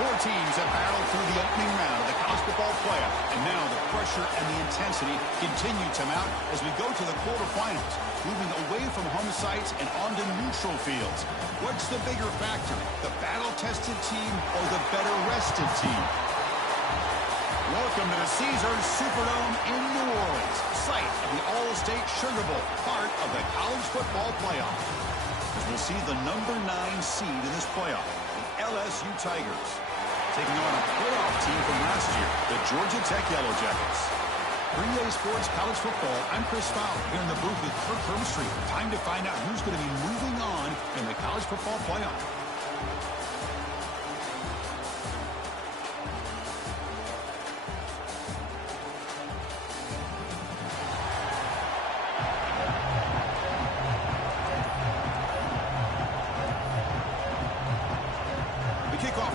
Four teams have battled through the opening round of the college football playoff, and now the pressure and the intensity continue to mount as we go to the quarterfinals, moving away from home sites and onto neutral fields. What's the bigger factor, the battle-tested team or the better-rested team? Welcome to the Caesars Superdome in New Orleans, site of the All-State Sugar Bowl, part of the college football playoff. As we'll see the number 9 seed in this playoff, the LSU Tigers, taking on a playoff team from last year, the Georgia Tech Yellow Jackets. For EA Sports College Football, I'm Chris Fowler here in the booth with Kirk Hermstreet. Time to find out who's going to be moving on in the college football playoff.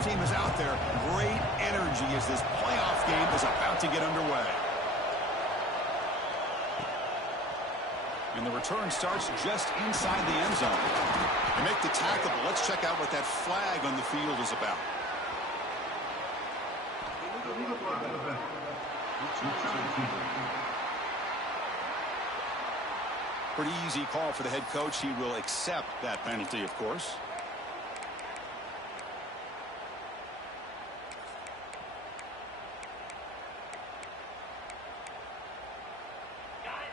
Team is out there. Great energy as this playoff game is about to get underway. And the return starts just inside the end zone. To make the tackle, but let's check out what that flag on the field is about. Pretty easy call for the head coach. He will accept that penalty, of course.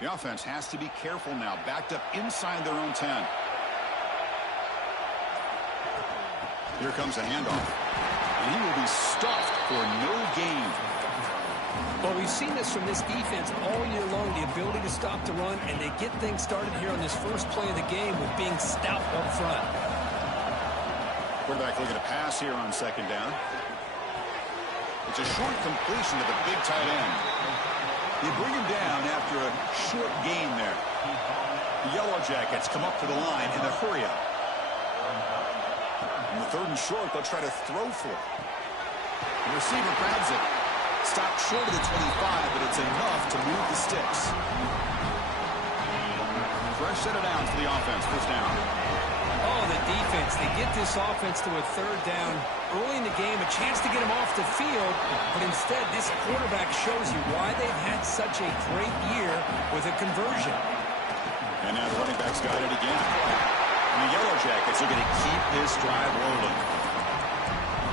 The offense has to be careful now, backed up inside their own 10. Here comes a handoff. And he will be stuffed for no gain. Well, we've seen this from this defense all year long, the ability to stop the run, and they get things started here on this first play of the game with being stout up front. Quarterback looking to pass here on second down. It's a short completion to the big tight end. They bring him down after a short gain there. The Yellow Jackets come up to the line in the hurry-up. On the third and short, they'll try to throw for it. The receiver grabs it. Stopped short of the 25, but it's enough to move the sticks. Fresh set of downs for the offense. First down. Oh, the defense. They get this offense to a third down early in the game, a chance to get him off the field, but instead this quarterback shows you why they've had such a great year with a conversion. And now the running back's got it again. And the Yellow Jackets are going to keep this drive rolling.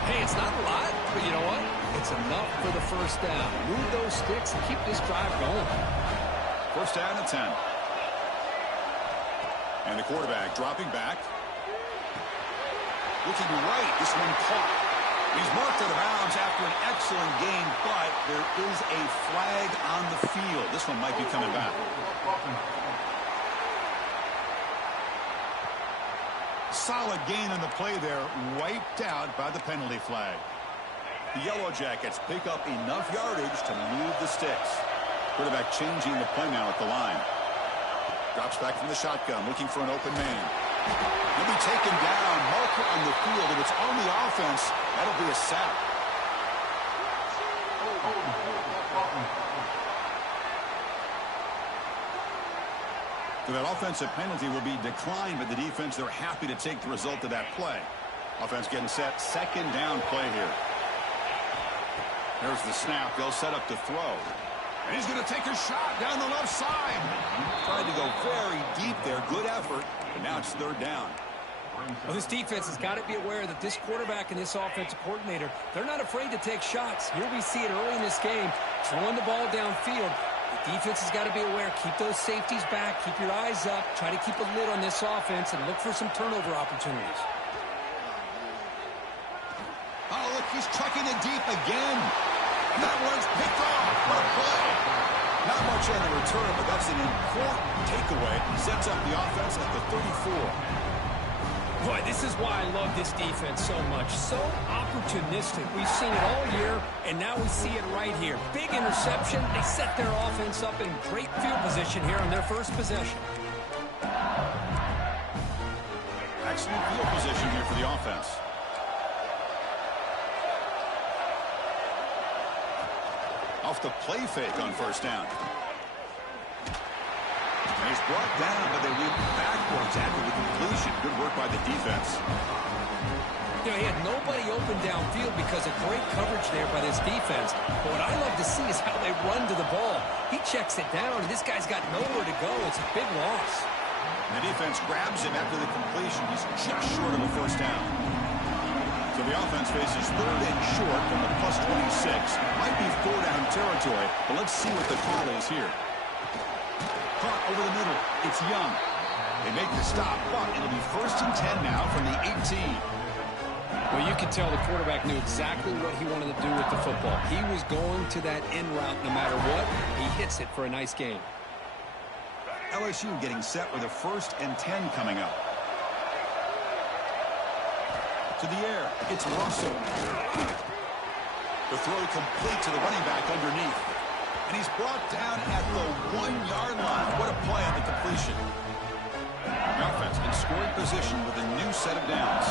Hey, it's not a lot, but you know what? It's enough for the first down. Move those sticks and keep this drive going. First down and 10. And the quarterback dropping back. Looking right, this one caught. He's marked out of bounds after an excellent game, but there is a flag on the field. This one might be coming back. Solid gain on the play there, wiped out by the penalty flag. The Yellow Jackets pick up enough yardage to move the sticks. Quarterback changing the play now at the line. Drops back from the shotgun, looking for an open man. He'll be taken down, marker on the field. If it's on the offense, that'll be a sack. So that offensive penalty will be declined by the defense. They're happy to take the result of that play. Offense getting set, second down play here. There's the snap. They'll set up to throw. And he's going to take a shot down the left side. Tried to go very deep there. Good effort. But now it's third down. Well, this defense has got to be aware that this quarterback and this offensive coordinator, they're not afraid to take shots. Here we see it early in this game, throwing the ball downfield. The defense has got to be aware. Keep those safeties back. Keep your eyes up. Try to keep a lid on this offense and look for some turnover opportunities. Oh, look, he's trucking it deep again. And that one's picked off. What a play. Not much on the return, but that's an important takeaway. Sets up the offense at the 34. Boy, this is why I love this defense so much. So opportunistic. We've seen it all year, and now we see it right here. Big interception. They set their offense up in great field position here on their first possession. Excellent field position here for the offense. Off the play fake on first down. And he's brought down, but they went backwards after the completion. Good work by the defense. You know, he had nobody open downfield because of great coverage there by this defense. But what I love to see is how they run to the ball. He checks it down, and this guy's got nowhere to go. It's a big loss. The defense grabs him after the completion. He's just short of a first down. So the offense faces third and short from the +26. Might be four-down territory, but let's see what the call is here. Caught over the middle. It's Young. They make the stop, but it'll be 1st and 10 now from the 18. Well, you can tell the quarterback knew exactly what he wanted to do with the football. He was going to that end route no matter what. He hits it for a nice gain. LSU getting set with a 1st and 10 coming up. To the air, it's Russell. The throw complete to the running back underneath. And he's brought down at the 1-yard line. What a play on the completion. The offense in scoring position with a new set of downs.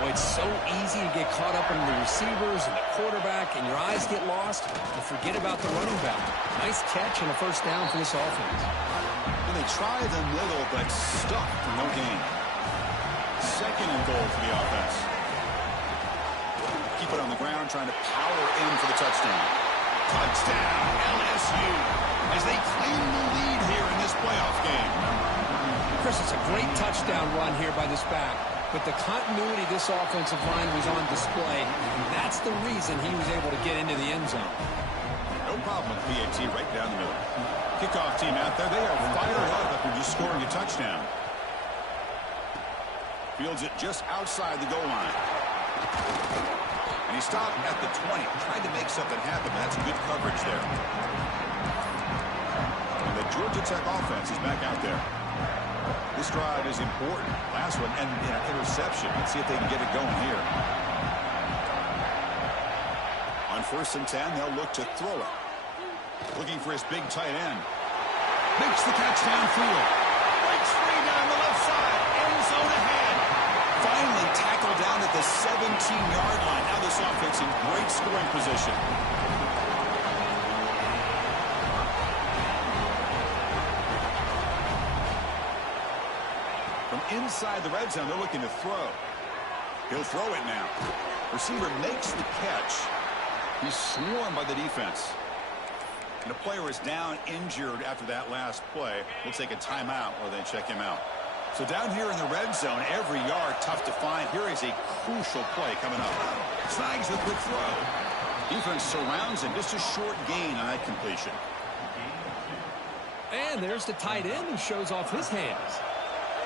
Well, it's so easy to get caught up in the receivers and the quarterback, and your eyes get lost. You forget about the running back. Nice catch and a first down for this offense. And they try the middle, but stuck for no gain. 2nd and goal for the offense. Keep it on the ground, trying to power in for the touchdown. Touchdown, LSU, as they claim the lead here in this playoff game. Chris, it's a great touchdown run here by this back. But the continuity of this offensive line was on display. That's the reason he was able to get into the end zone. No problem with PAT right down the middle. Kickoff team out there. They are fired up after just scoring a touchdown. Fields it just outside the goal line. And he stopped at the 20. Trying to make something happen, but that's good coverage there. And the Georgia Tech offense is back out there. This drive is important. Last one, and an interception. Let's see if they can get it going here. On 1st and 10, they'll look to throw it. Looking for his big tight end. Makes the catch downfield. Breaks free down the left side. End zone ahead. Finally tackled down at the 17-yard line. Now this offense in great scoring position. Inside the red zone, they're looking to throw. He'll throw it now. Receiver makes the catch. He's swarmed by the defense. And the player is down injured after that last play. We'll take a timeout while they check him out. So down here in the red zone, every yard tough to find. Here is a crucial play coming up. Snags the quick throw. Defense surrounds him. Just a short gain on that completion. And there's the tight end who shows off his hands.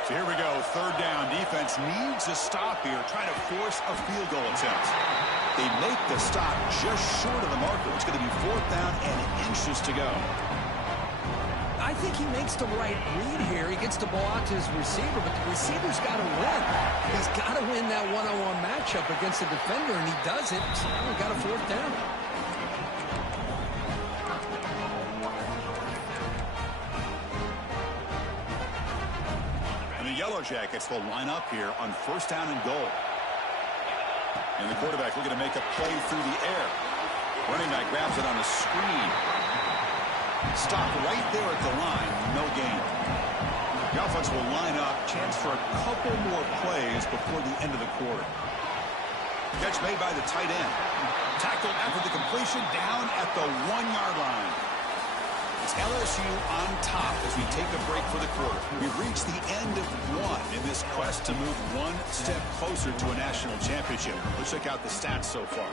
So here we go, 3rd down. Defense needs a stop here, trying to force a field goal attempt. They make the stop just short of the marker. It's going to be 4th down and inches to go. I think he makes the right read here. He gets the ball out to his receiver, but the receiver's got to win. He's got to win that one-on-one matchup against the defender, and he does it. So we got a 4th down. Yellow Jackets will line up here on 1st down and goal. And the quarterback looking to make a play through the air. Running back grabs it on a screen. Stop right there at the line. No gain. The offense will line up. Chance for a couple more plays before the end of the quarter. Catch made by the tight end. Tackled after the completion down at the 1-yard line. It's LSU on top as we take a break for the quarter. We've reached the end of one in this quest to move one step closer to a national championship. Let's check out the stats so far.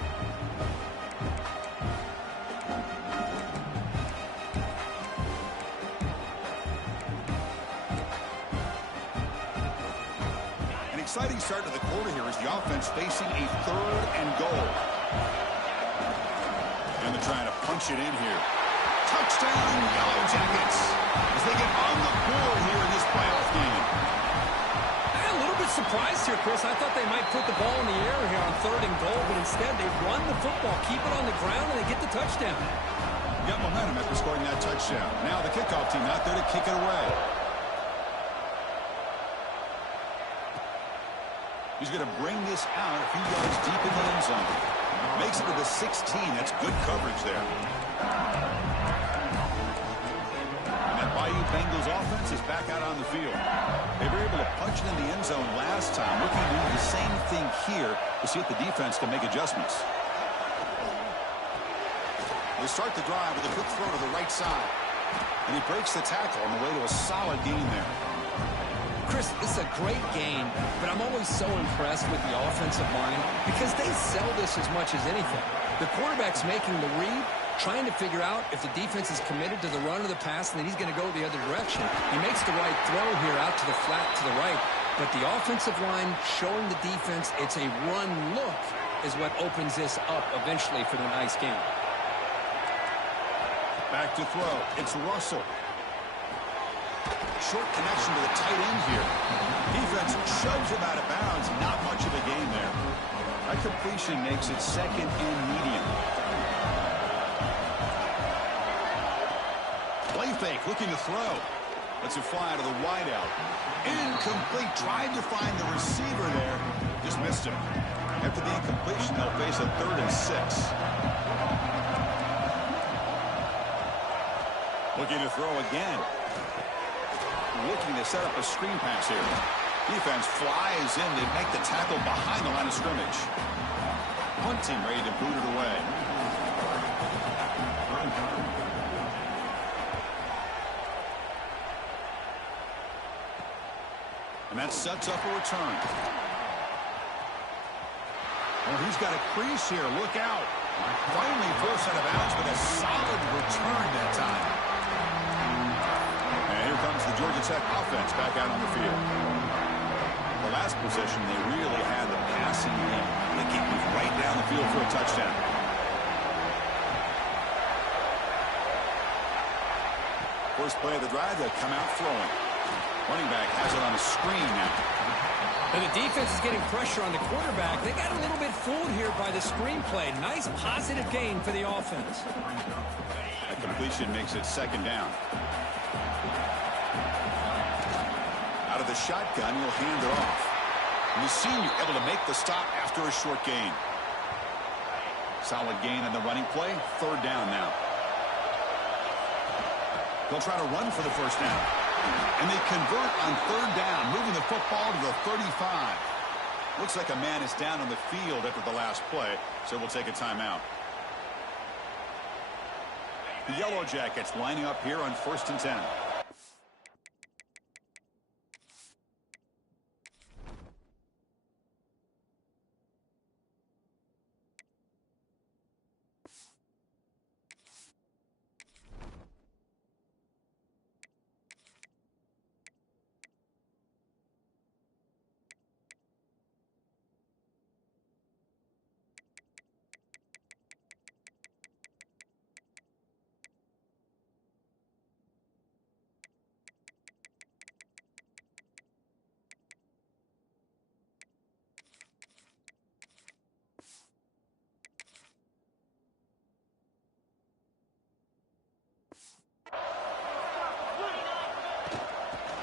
An exciting start to the quarter here as the offense facing a 3rd and goal. And they're trying to punch it in here. Touchdown, Yellow Jackets, as they get on the board here in this playoff game. I'm a little bit surprised here, Chris. I thought they might put the ball in the air here on 3rd and goal, but instead they run the football, keep it on the ground, and they get the touchdown. Got momentum after scoring that touchdown. Now the kickoff team out there to kick it away. He's going to bring this out a few yards deep in the end zone. Makes it to the 16. That's good coverage there. Bayou Bengals down the field. They were able to punch it in the end zone last time. Looking to do the same thing here to see if the defense can make adjustments. They start the drive with a quick throw to the right side. And he breaks the tackle on the way to a solid gain there. Chris, it's a great game, but I'm always so impressed with the offensive line because they sell this as much as anything. The quarterback's making the read, trying to figure out if the defense is committed to the run or the pass, and then he's going to go the other direction. He makes the right throw here out to the flat to the right, but the offensive line showing the defense it's a run look is what opens this up eventually for the nice game. Back to throw. It's Russell. Short connection to the tight end here. Defense shoves him out of bounds. Not much of a gain there. That completion makes it second and medium. Play fake, looking to throw. Lets it fly to the wideout. Incomplete. Tried to find the receiver there. Just missed him. After the incompletion, they'll face a 3rd and 6. Looking to throw again. Looking to set up a screen pass here. Defense flies in to make the tackle behind the line of scrimmage. Punt team ready to boot it away. And that sets up a return. Oh, he's got a crease here. Look out. Finally forced out of bounds, but a solid return that time. And here comes the Georgia Tech offense back out on the field. The last possession, they really had the passing game. They can move right down the field for a touchdown. First play of the drive, they'll come out throwing. Running back has it on a screen now. And the defense is getting pressure on the quarterback. They got a little bit fooled here by the screenplay. Nice positive gain for the offense. That completion makes it second down. Out of the shotgun, he'll hand it off. And the senior able to make the stop after a short gain. Solid gain on the running play. 3rd down now. They'll try to run for the first down. And they convert on 3rd down, moving the football to the 35. Looks like a man is down on the field after the last play, so we'll take a timeout. The Yellow Jackets lining up here on 1st and 10.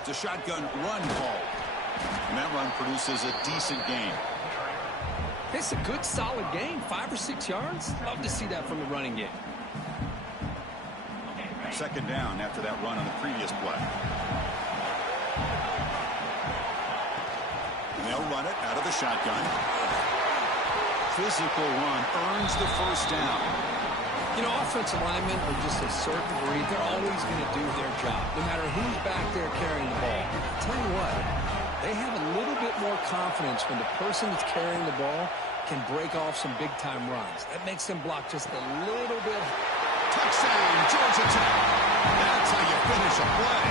The shotgun run call. And that run produces a decent gain. It's a good, solid gain. 5 or 6 yards. Love to see that from the running game. Second down after that run on the previous play. And they'll run it out of the shotgun. Physical run earns the first down. You know, offensive linemen are just a certain breed. They're always going to do their job, no matter who's back there carrying the ball. I'll tell you what, they have a little bit more confidence when the person that's carrying the ball can break off some big-time runs. That makes them block just a little bit. Touchdown, Georgia Tech. That's how you finish a play.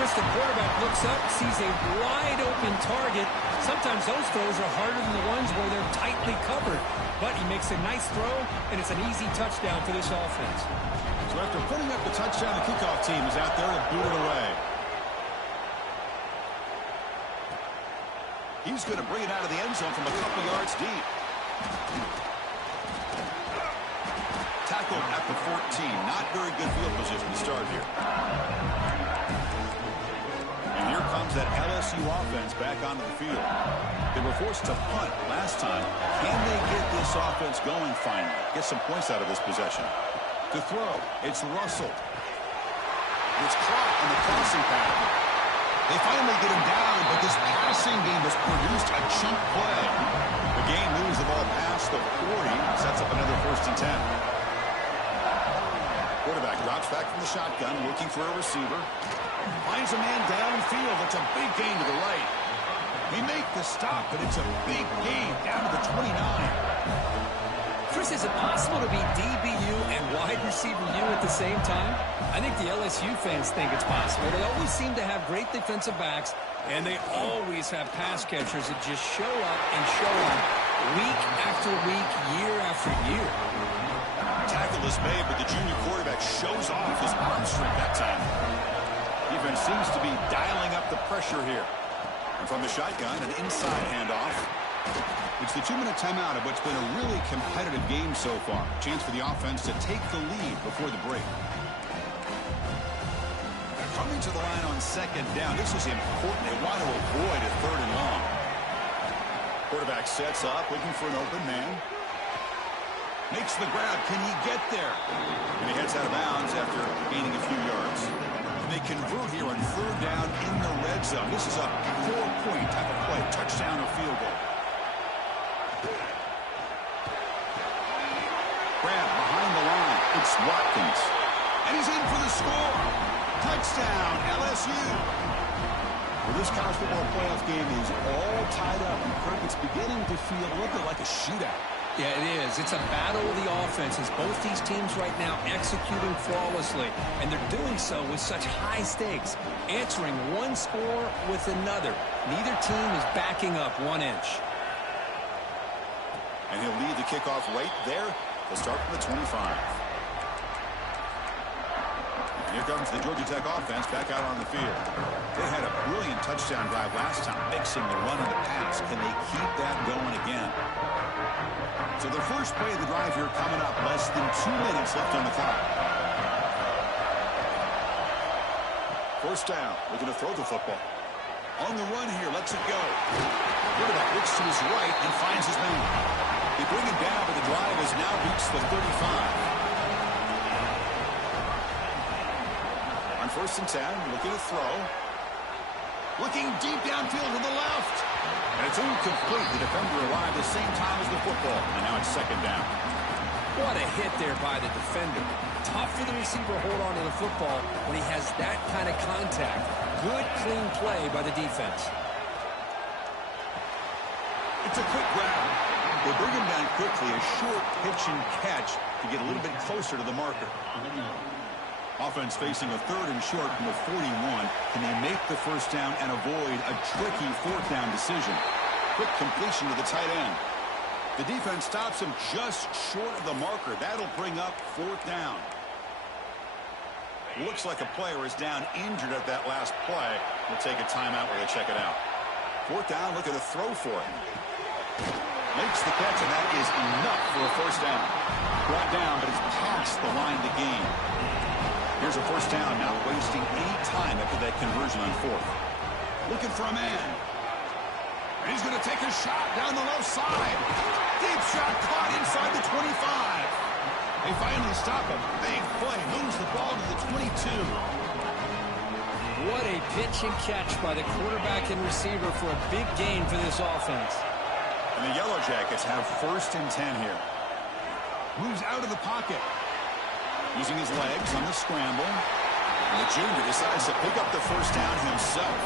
Chris, the quarterback looks up, sees a wide-open target. Sometimes those throws are harder than the ones where they're tightly covered. But he makes a nice throw, and it's an easy touchdown for this offense. So after putting up the touchdown, the kickoff team is out there to boot it away. He's going to bring it out of the end zone from a couple yards deep. Tackled at the 14. Not very good field position to start here. And here comes that LSU offense back onto the field. They were forced to punt last time. Can they get this offense going finally? Get some points out of this possession. To throw, it's Russell. It's caught on the crossing path. They finally get him down, but this passing game has produced a cheap play. The game moves the ball past the 40, sets up another 1st and 10. Quarterback drops back from the shotgun, looking for a receiver. Finds a man downfield. It's a big gain to the right. They make the stop, but it's a big gain down to the 29. Chris, is it possible to be DBU and wide receiver U at the same time? I think the LSU fans think it's possible. They always seem to have great defensive backs, and they always have pass catchers that just show up and show up week after week, year after year. Tackle is made, but the junior quarterback shows off his arm strength that time. Defense seems to be dialing up the pressure here. And from the shotgun, an inside handoff. It's the 2-minute timeout of what's been a really competitive game so far. Chance for the offense to take the lead before the break. Coming to the line on 2nd down. This is important. They want to avoid a 3rd and long. Quarterback sets up, looking for an open man. Makes the grab. Can he get there? And he heads out of bounds after gaining a few yards. And they convert here on 3rd down in the red zone. This is a 4-point type of play. Touchdown or field goal. Grab behind the line. It's Watkins. And he's in for the score. Touchdown, LSU. Well, this college football playoff game is all tied up. And Kirk, it's beginning to feel a little bit like a shootout. Yeah, it is. It's a battle of the offenses. Both these teams right now executing flawlessly, and they're doing so with such high stakes, answering one score with another. Neither team is backing up 1 inch. And he'll lead the kickoff right there. They'll start from the 25. And here comes the Georgia Tech offense back out on the field. They had a brilliant touchdown drive last time, mixing the run and the pass. Can they keep that going again? So the first play of the drive here coming up, less than 2 minutes left on the clock. 1st down, looking to throw the football. On the run here, lets it go. Quarterback looks to his right and finds his man. They bring him down, but the drive has now reached the 35. On 1st and 10, looking to throw. Looking deep downfield to the left. And it's incomplete. The defender arrived at the same time as the football. And now it's 2nd down. What a hit there by the defender. Tough for the receiver to hold on to the football when he has that kind of contact. Good, clean play by the defense. It's a quick grab. They bring him down quickly. A short pitch and catch to get a little bit closer to the marker. Offense facing a 3rd and short from the 41. Can they make the 1st down and avoid a tricky 4th down decision? Quick completion to the tight end. The defense stops him just short of the marker. That'll bring up 4th down. Looks like a player is down injured at that last play. We'll take a timeout where they check it out. 4th down, look at a throw for it. Makes the catch, and that is enough for a 1st down. Brought down, but it's past the line to gain. Here's a 1st down, not wasting any time after that conversion on 4th. Looking for a man. And he's going to take a shot down the left side. Deep shot caught inside the 25. They finally stop him. Big play. Moves the ball to the 22. What a pitch and catch by the quarterback and receiver for a big gain for this offense. And the Yellow Jackets have 1st and 10 here. Moves out of the pocket. Using his legs on the scramble. And the junior decides to pick up the 1st down himself.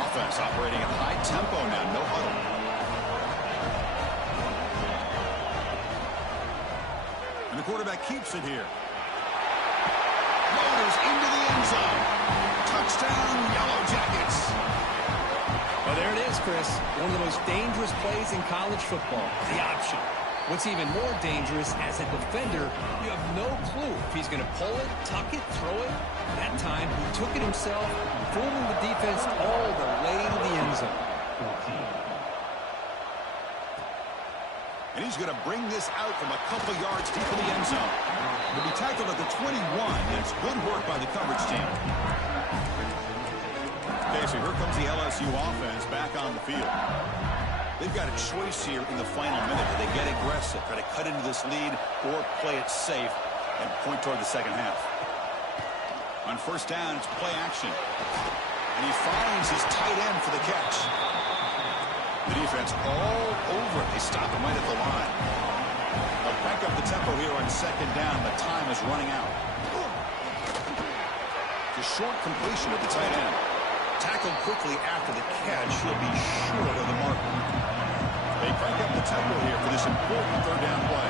Offense operating at high tempo now, no huddle. And the quarterback keeps it here. Motors into the end zone. Touchdown, Yellow Jackets. Well, there it is, Chris. One of the most dangerous plays in college football. The option. What's even more dangerous, as a defender, you have no clue if he's going to pull it, tuck it, throw it. That time, he took it himself, fooling the defense all the way to the end zone. And he's going to bring this out from a couple yards deep in the end zone. He'll be tackled at the 21. That's good work by the coverage team. Okay, so here comes the LSU offense back on the field. They've got a choice here in the final minute. Do they get aggressive, try to cut into this lead, or play it safe and point toward the second half? On first down, it's play action. And he finds his tight end for the catch. The defense all over it. They stop him right at the line. They'll back up the tempo here on second down, but time is running out. The short completion of the tight end. Tackled quickly after the catch. He'll be short of the marker. They crank up the tempo here for this important third down play.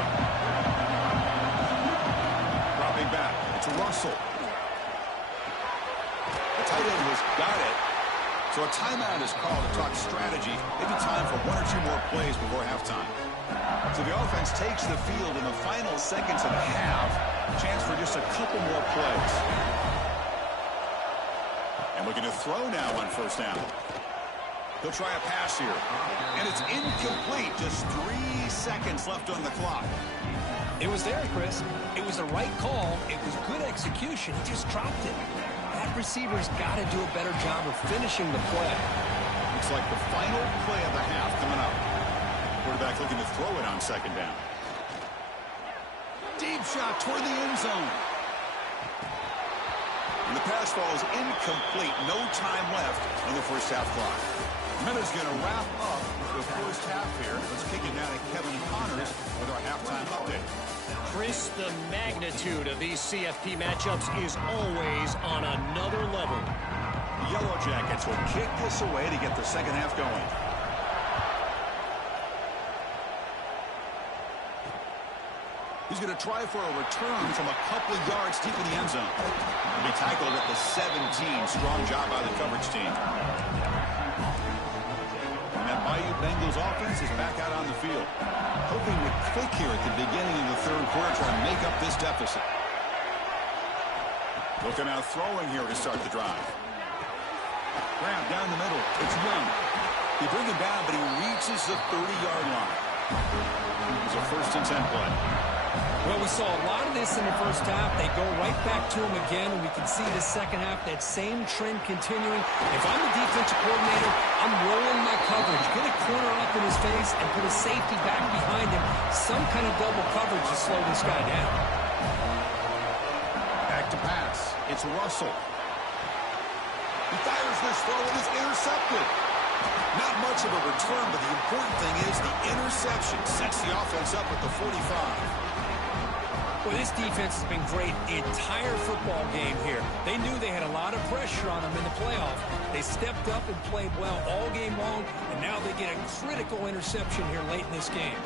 Dropping back. It's Russell. The tight end has got it. So a timeout is called to talk strategy. Maybe time for one or two more plays before halftime. So the offense takes the field in the final seconds of the half. Chance for just a couple more plays. And looking to throw now on first down. He'll try a pass here. And it's incomplete. Just 3 seconds left on the clock. It was there, Chris. It was the right call. It was good execution. He just dropped it. That receiver's got to do a better job of finishing the play. Looks like the final play of the half coming up. Quarterback looking to throw it on second down. Deep shot toward the end zone. And the pass ball is incomplete. No time left on the first half clock. Minute's going to wrap up the first half here. Let's kick it down to Kevin Connors with our halftime update. Chris, the magnitude of these CFP matchups is always on another level. The Yellow Jackets will kick this away to get the second half going. He's going to try for a return from a couple of yards deep in the end zone. He'll be tackled at the 17. Strong job by the coverage team. And that Bayou Bengals offense is back out on the field. Hoping to click here at the beginning of the third quarter, trying to make up this deficit. Looking out throwing here to start the drive. Grab down the middle. It's Young. He brings him down, but he reaches the 30-yard line. It was a 1st and 10 play. Well, we saw a lot of this in the first half. They go right back to him again, and we can see the second half, that same trend continuing. If I'm the defensive coordinator, I'm rolling my coverage. Get a corner up in his face and put a safety back behind him. Some kind of double coverage to slow this guy down. Back to pass. It's Russell. He fires this throw and is intercepted. Not much of a return, but the important thing is the interception sets the offense up at the 45. Well, this defense has been great the entire football game here. They knew they had a lot of pressure on them in the playoffs. They stepped up and played well all game long, and now they get a critical interception here late in this game.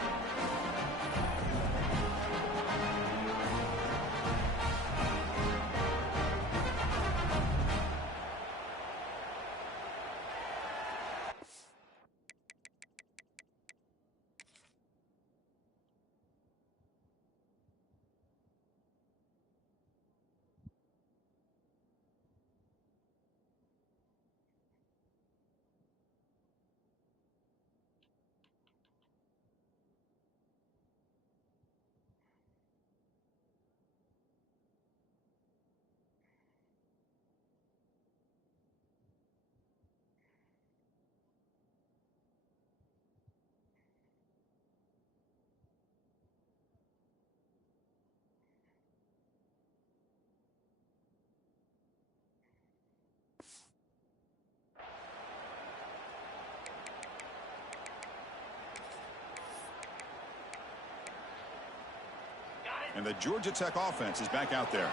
And the Georgia Tech offense is back out there.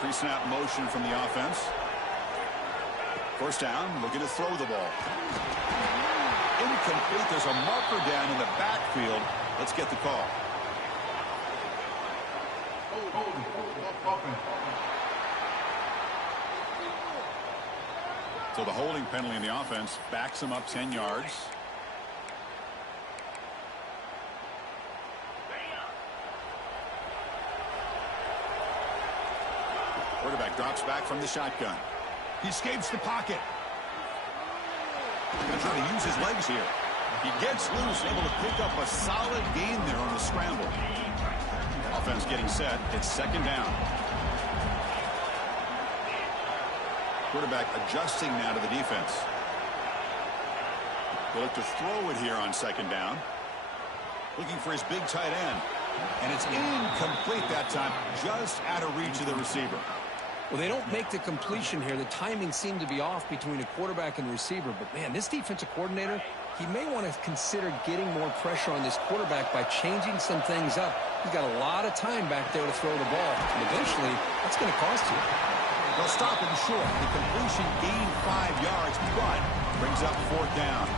Pre-snap motion from the offense. First down, looking to throw the ball. Incomplete. There's a marker down in the backfield. Let's get the call. So the holding penalty in the offense backs him up 10 yards. Quarterback drops back from the shotgun. He escapes the pocket. Going to try to use his legs here. He gets loose, able to pick up a solid gain there on the scramble. Offense getting set. It's second down. Quarterback adjusting now to the defense. He'll look to throw it here on second down. Looking for his big tight end. And it's incomplete that time, just out of reach of the receiver. Well, they don't make the completion here. The timing seemed to be off between the quarterback and the receiver. But, man, this defensive coordinator, he may want to consider getting more pressure on this quarterback by changing some things up. He's got a lot of time back there to throw the ball. And eventually, that's going to cost you. They'll stop him short. The completion gained 5 yards, but brings up 4th down.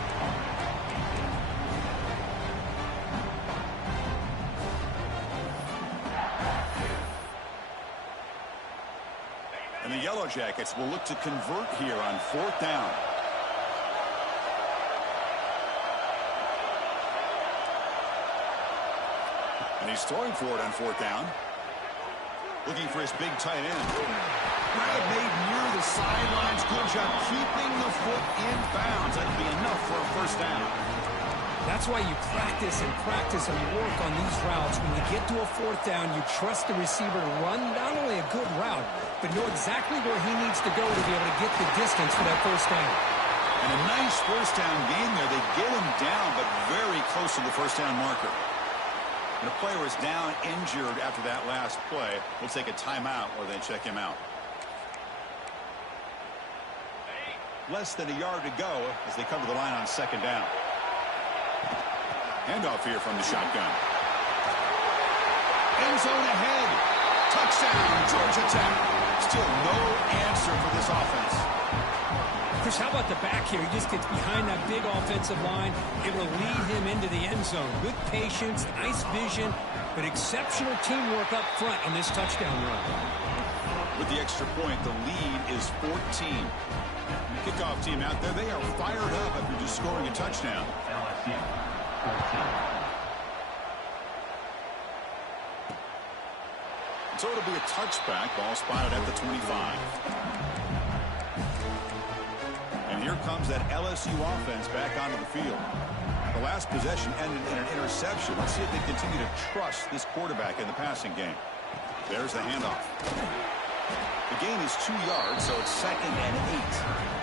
And the Yellow Jackets will look to convert here on 4th down. And he's throwing for it on 4th down. Looking for his big tight end. Grab made near the sidelines. Good job keeping the foot in bounds. That'll be enough for a 1st down. That's why you practice and practice and work on these routes. When you get to a 4th down, you trust the receiver to run not only a good route, but know exactly where he needs to go to be able to get the distance for that 1st down. And a nice 1st down gain there. They get him down, but very close to the 1st down marker. And a player is down injured after that last play. We'll take a timeout or they check him out. Less than a yard to go as they cover the line on 2nd down. Handoff here from the shotgun. End zone ahead. Touchdown, Georgia Tech. Still no answer for this offense. Chris, how about the back here? He just gets behind that big offensive line, able to lead him into the end zone. Good patience, nice vision, but exceptional teamwork up front on this touchdown run. With the extra point, the lead is 14. The kickoff team out there, they are fired up after just scoring a touchdown. So it'll be a touchback. Ball spotted at the 25. And here comes that LSU offense back onto the field. The last possession ended in an interception. Let's see if they continue to trust this quarterback in the passing game. There's the handoff. The gain is 2 yards, so it's 2nd and 8.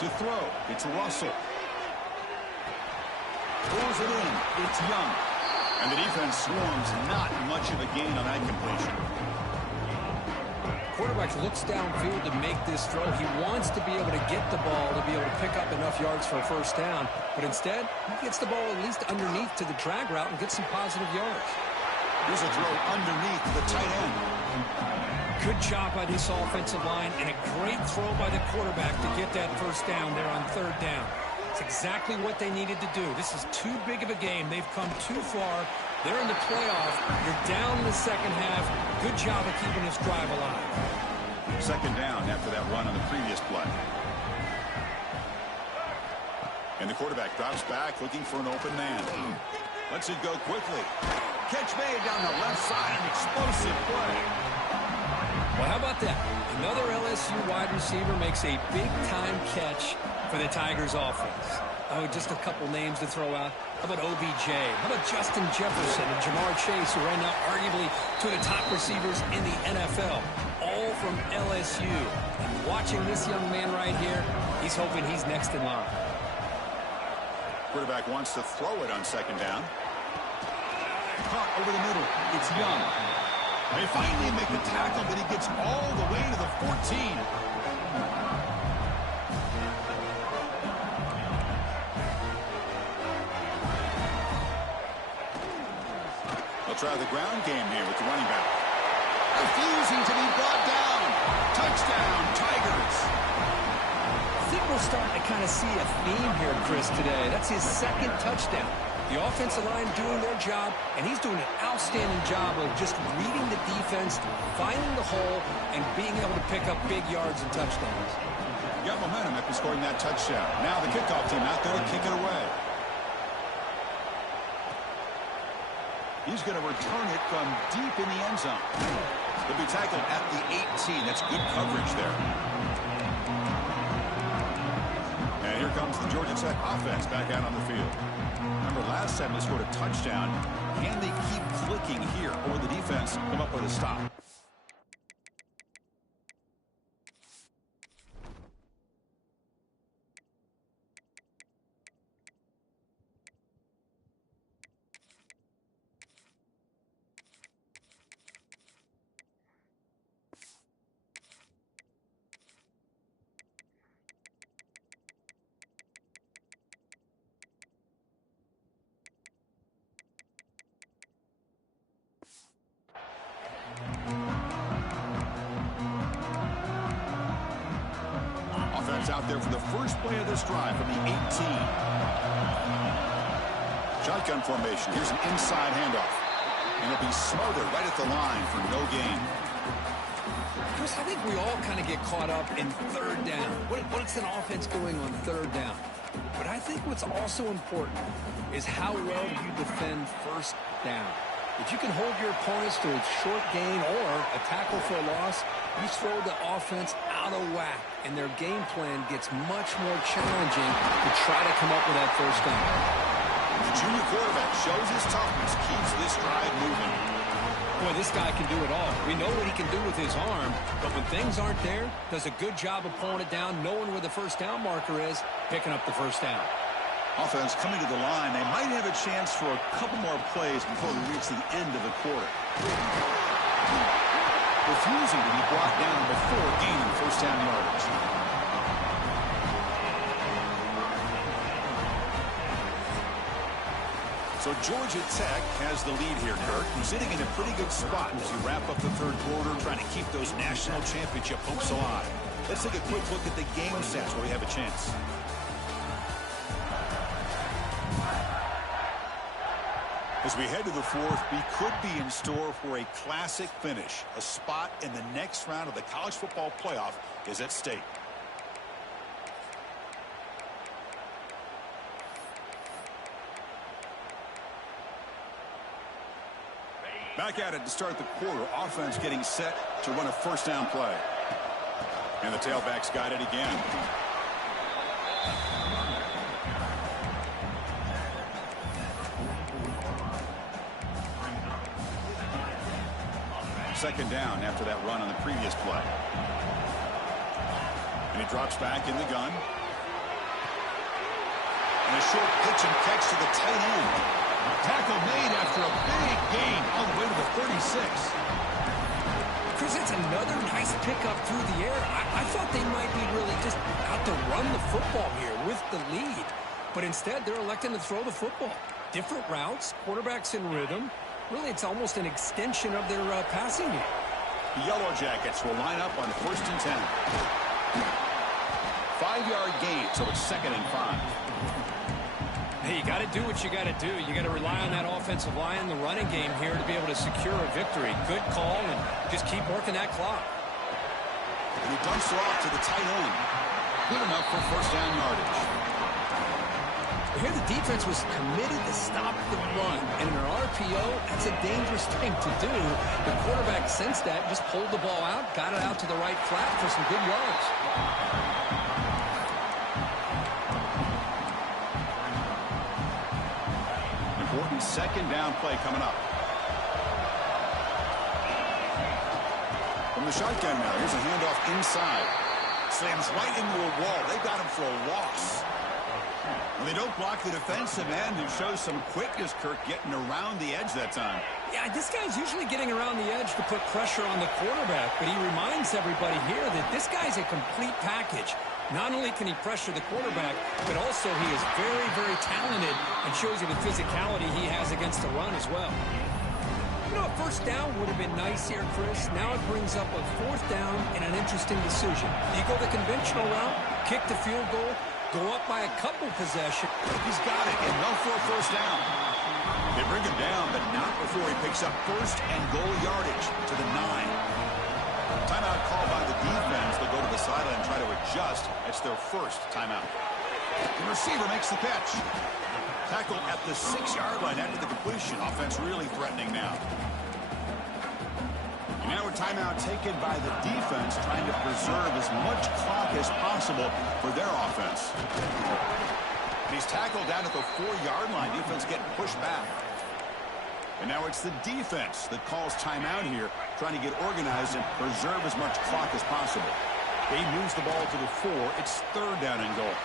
To throw, it's Russell. Throws it in. It's Young. And the defense swarms. Not much of a gain on that completion. Quarterback looks downfield to make this throw. He wants to be able to get the ball to be able to pick up enough yards for a 1st down. But instead, he gets the ball at least underneath to the drag route and gets some positive yards. Here's a throw underneath the tight end. Good job by this offensive line and a great throw by the quarterback to get that 1st down there on 3rd down. It's exactly what they needed to do. This is too big of a game. They've come too far. They're in the playoff. You're down in the 2nd half. Good job of keeping this drive alive. 2nd down after that run on the previous play. And the quarterback drops back looking for an open man. Lets it go quickly. Catch made down the left side. An explosive play. Well, how about that? Another LSU wide receiver makes a big-time catch for the Tigers offense. Oh, just a couple names to throw out. How about OBJ? How about Justin Jefferson and Jamar Chase, who are right now arguably two of the top receivers in the NFL, all from LSU. And watching this young man right here, he's hoping he's next in line. Quarterback wants to throw it on 2nd down. Caught over the middle. It's Young. They finally make the tackle, but he gets all the way to the 14. They'll try the ground game here with the running back. Refusing to be brought down. Touchdown, Tigers. I think we're starting to kind of see a theme here, Chris, today. That's his 2nd touchdown. The offensive line doing their job, and he's doing an outstanding job of just reading the defense, finding the hole, and being able to pick up big yards and touchdowns. Got momentum after scoring that touchdown. Now the kickoff team out there to kick it away. He's going to return it from deep in the end zone. He'll be tackled at the 18. That's good coverage there. And here comes the Georgia Tech offense back out on the field. Remember, last time they scored a touchdown. Can they keep clicking here, or will the defense come up with a stop? offense out there for the first play of this drive from the 18. Shotgun formation. Here's an inside handoff. And it'll be smothered right at the line for no gain. Chris, I think we all kind of get caught up in third down. What's an offense doing on third down? But I think what's also important is how well you defend first down. If you can hold your opponents to a short gain or a tackle for a loss, you throw the offense out of whack, and their game plan gets much more challenging to try to come up with that first down. The junior quarterback shows his toughness, keeps this drive moving. Boy, this guy can do it all. We know what he can do with his arm, but when things aren't there, does a good job of pulling it down, knowing where the first down marker is, picking up the first down. Offense coming to the line. They might have a chance for a couple more plays before we reach the end of the quarter. Refusing to be brought down before gaining first down yardage. So Georgia Tech has the lead here, Kirk, who's sitting in a pretty good spot as you wrap up the third quarter, trying to keep those national championship hopes alive. Let's take a quick look at the game stats where we have a chance. As we head to the fourth, we could be in store for a classic finish. A spot in the next round of the college football playoff is at stake. Back at it to start the quarter. Offense getting set to run a first down play. And the tailback's got it again. Second down after that run on the previous play. And he drops back in the gun. And a short pitch and catch to the tight end. Tackle made after a big gain all the way to the 36. Chris, it's another nice pickup through the air. I thought they might be really just out to run the football here with the lead. But instead, they're electing to throw the football. Different routes, quarterbacks in rhythm. Really, it's almost an extension of their passing game. The Yellow Jackets will line up on 1st and 10. 5-yard gain, so it's 2nd and 5. Hey, you got to do what you got to do. You got to rely on that offensive line, the running game here to be able to secure a victory. Good call, and just keep working that clock. And he dumps it off to the tight end. Good enough for first down yardage. Here the defense was committed to stop the run. And in an RPO, that's a dangerous thing to do. The quarterback sensed that, just pulled the ball out, got it out to the right flat for some good yards. Important second down play coming up. From the shotgun now, here's a handoff inside. Slams right into a wall. They've got him for a loss. And they don't block the defensive end and show some quickness, Kirk, getting around the edge that time. Yeah, this guy's usually getting around the edge to put pressure on the quarterback, but he reminds everybody here that this guy's a complete package. Not only can he pressure the quarterback, but also he is very, very talented and shows you the physicality he has against the run as well. You know, a first down would have been nice here, Chris. Now it brings up a 4th down and an interesting decision. You go the conventional route, kick the field goal, go up by a couple possessions. He's got it, enough for a first down. They bring him down, but not before he picks up first and goal yardage to the 9. Timeout called by the defense. They'll go to the sideline and try to adjust. It's their first timeout. The receiver makes the catch. Tackle at the 6-yard line after the completion. Offense really threatening now. And now a timeout taken by the defense, trying to preserve as much clock as possible for their offense. And he's tackled down at the 4-yard line. Defense getting pushed back. And now it's the defense that calls timeout here, trying to get organized and preserve as much clock as possible. He moves the ball to the 4. It's 3rd down and goal.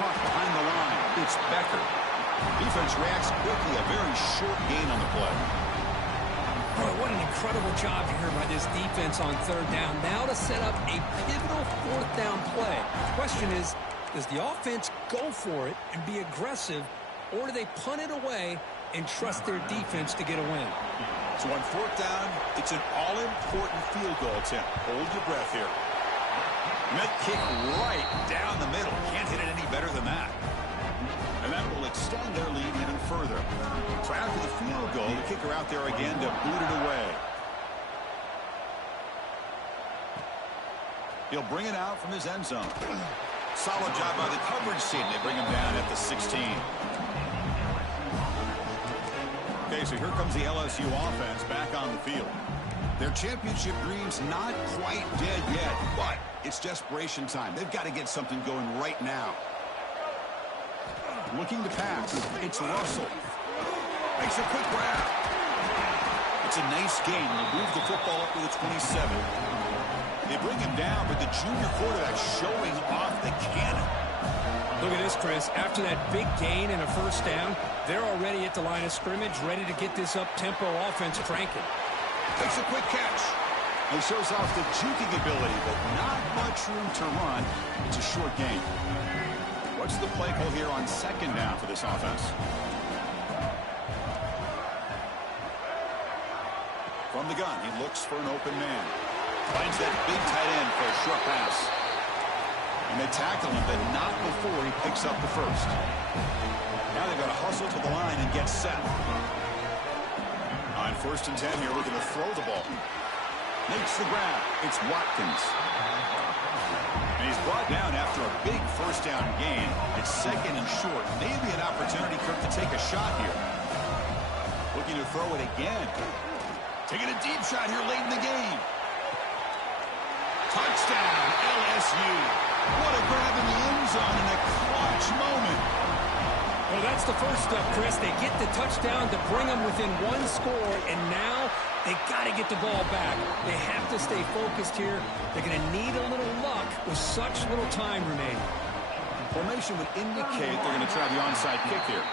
Caught behind the line. It's Becker. Defense reacts quickly. A very short gain on the play. Boy, what an incredible job here by this defense on 3rd down. Now to set up a pivotal 4th down play. The question is, does the offense go for it and be aggressive, or do they punt it away and trust their defense to get a win? So on 4th down, it's an all-important field goal attempt. Hold your breath here. Mid kick right down the middle. Can't hit it any better than that. And that will extend their lead even further. So after the field goal, the kicker out there again to boot it away. He'll bring it out from his end zone. Solid job by the coverage team. They bring him down at the 16. Okay, so here comes the LSU offense back on the field. Their championship dream's not quite dead yet, but it's desperation time. They've got to get something going right now. Looking to pass. It's Russell. Makes a quick grab. It's a nice gain. They'll move the football up to the 27. They bring him down, but the junior quarterback showing off the cannon. Look at this, Chris. After that big gain and a first down, they're already at the line of scrimmage, ready to get this up-tempo offense cranking. Takes a quick catch. He shows off the juking ability, but not much room to run. It's a short game. What's the play call here on second down for this offense? From the gun, he looks for an open man. Finds that big tight end for a short pass. And they tackle him, but not before he picks up the first. Now they've got to hustle to the line and get set. On 1st and 10 here, looking to throw the ball. Makes the grab. It's Watkins. And he's brought down after a big first down gain. It's second and short. Maybe an opportunity, Kirk, to take a shot here. Looking to throw it again. Taking a deep shot here late in the game. Touchdown, LSU. What a grab in the end zone in a clutch moment. Well, that's the first step, Chris. They get the touchdown to bring them within one score, and now they got to get the ball back. They have to stay focused here. They're going to need a little luck with such little time remaining. Formation would indicate they're going to try the onside kick here.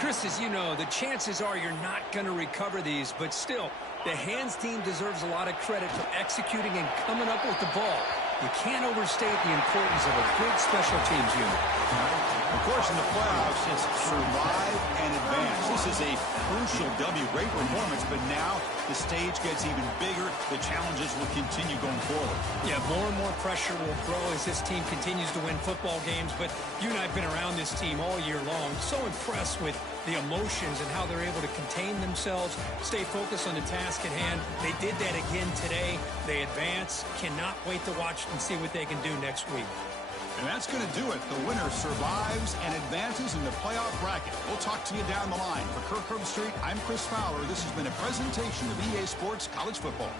Chris, as you know, the chances are you're not going to recover these, but still, the hands team deserves a lot of credit for executing and coming up with the ball. You can't overstate the importance of a good special teams unit. Of course, in the playoffs, it's survive and advance. This is a crucial W. Great performance, but now the stage gets even bigger. The challenges will continue going forward. Yeah, more and more pressure will grow as this team continues to win football games, but you and I have been around this team all year long. So impressed with the emotions and how they're able to contain themselves, stay focused on the task at hand. They did that again today. They advance. Cannot wait to watch and see what they can do next week. And that's going to do it. The winner survives and advances in the playoff bracket. We'll talk to you down the line. For Kirk Herbstreit, I'm Chris Fowler. This has been a presentation of EA Sports College Football.